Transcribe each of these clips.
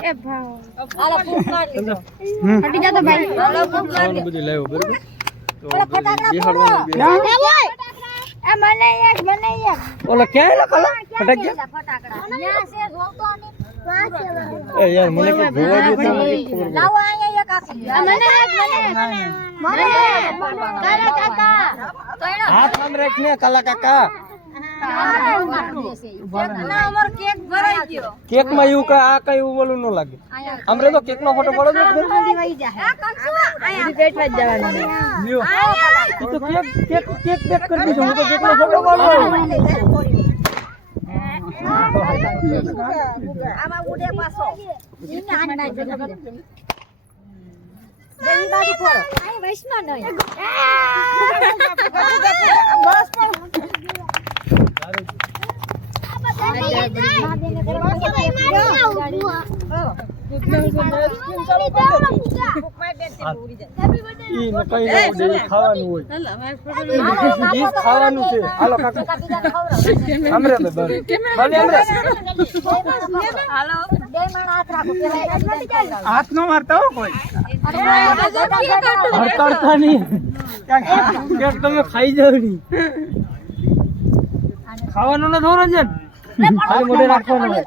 એ ભાવ આલા ફૂટ મારી દો હટી જા તો ભાઈ આલા ફૂટ મારી બધું લાવ્યો બરોબર તો ફટાકડા એ મને એક ઓલો ક્યાં કલા ફટાક ગયા ફટાકડા ન્યા છે જોતો ને એ યાર મને કે જોવા દે તો લાવો આયા એક આખી મને કાલા કાકા હાથ આમ રાખને કલા કાકા ના અમાર કેક ભરાઈ ગયો કેક માં એવું કા આ કઈ બોલું ન લાગે हमरे तो केक નો ફોટો પડો દે વઈ જા આ કંસુ આયા પેટમાં જ જવાનું લ્યો ઈ તો કેક પેક કરી દીધો હું તો કેક નો ફોટો પાડવા આમાં ઉડે પાછો ઈને હાથ નાખ દે બેઈ બાજુ ફોડો આ વૈષ્ણવ નહીં બસ ઈ ન કઈ ન ઉડે ખાવાનું હોય ઈ ખાવાનું છે હાલો કાકા हमरे में बर ભલે हमरे હાલો બે માણ હાથ રાખો પેલા હાથ નો મારતા હો કોઈ હડતાડતા નહીં કેક તમે ખાઈ જાવ ની ખાવાનું ન ધોરણ છે ખાલી મોઢે રાખવાનું હોય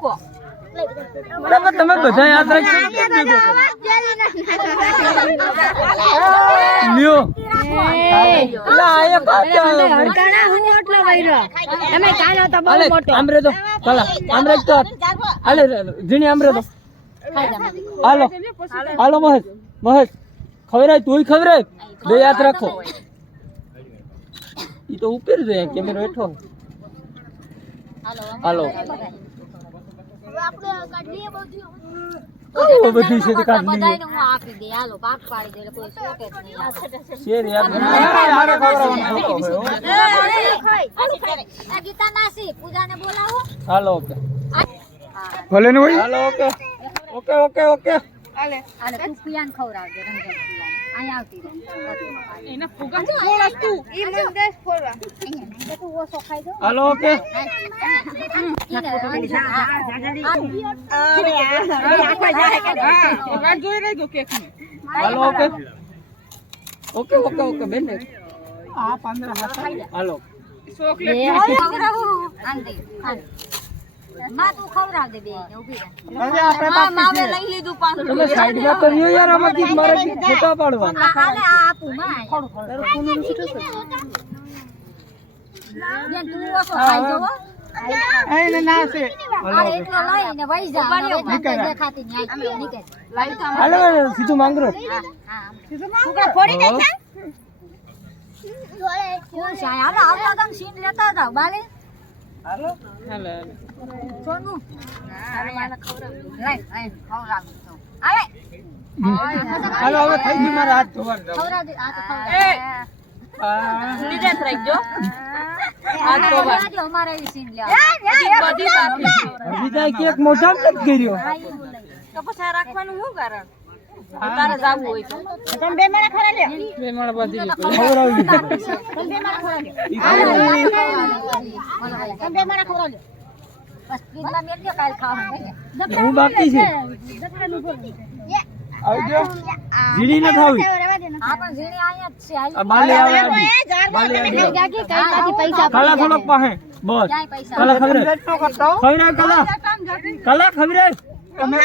બરાબર તમે બધા યાદ રાખજો કેમ દેખો લ્યો લા આયા કાચા હડકાણા હું એટલો વૈરો તમે કાનો તો બહુ મોટો આમરે તો કલા આમરે તો હાલે જીણી આમરે તો હાલો હાલો મહેશ ખવરાય તુંય ખવરાય બે યાદ રાખો ઈ તો ઉપર છે કેમેરો હેઠો હાલો આપણે કાઢીએ બધી છે તો કાઢ લઈએ બધાને હું આપી દે હાલો પાક પાડી દે એટલે કોઈ શોકે જ નહીં શેર યાર હારે ખવરાવાનો ફોટો આ ગીતા નાસી પૂજાને બોલાવો હાલો ઓકે ભલે ને ભાઈ હાલો ઓકે ઓકે આલે તું પિયાન ખવરાવજે રંજન પિયાન અહીંયા આવતી રહે એને ફુગા છે તું ઈ મંદેશ ફોરવા અહીંયા તું ઓસો ખાઈ દો હાલો ઓકે હાલો ઓકે બેન આ 15 હાલો માં તું ખવરાવ દે બે ઊભી હવે આપણે માવે લઈ લીધું 500 તમે સાઈડમાં કર્યો યાર આમાંથી મારે ફોટા પાડવા હાલે આ આપું માં તારું કોનું સીટો છે બેન તું ઓસો ખાઈ જો એને ના છે અરે એટલો લઈને વઈ જા દેખાતી નહીં આઈ નીકળ હાલો સીધું માંગરો સુગા ફોડી દે છે કોણ છે હાલો આવતા તમ સીન લેતા જાવ બાલે હાલો સોનુ આને ખવરાવ લઈ ખવરાવ તો આવે હાલો હવે થઈ ગઈ મારા હાથ ધોવાનું ખવરાવ દે આ તો ખવરાવ લીધે થઈ ગયો આ તો અમારે સીન લે બીજા કેક મોઢા જ કર્યો તો પછી આ રાખવાનું શું કારણ તારે જાવું હોય તો તમે બે માળા ખરા લે બે માળા બાંધી ખવરાવી દીધું તમે બે માળા ખરા લે તમે બે માળા ખરા લે બસ ફ્રીજમાં મેલ દે કાલ ખાવાનું હું બાકી છે આવજો જીડી ન થાવી આ પણ ઝીણી આયા જ છે આ બાલે આવે પૈસા કલા થોડોક પાહે બસ ક્યાંય પૈસા કલા ખવરાય કલા ખવરાય તમે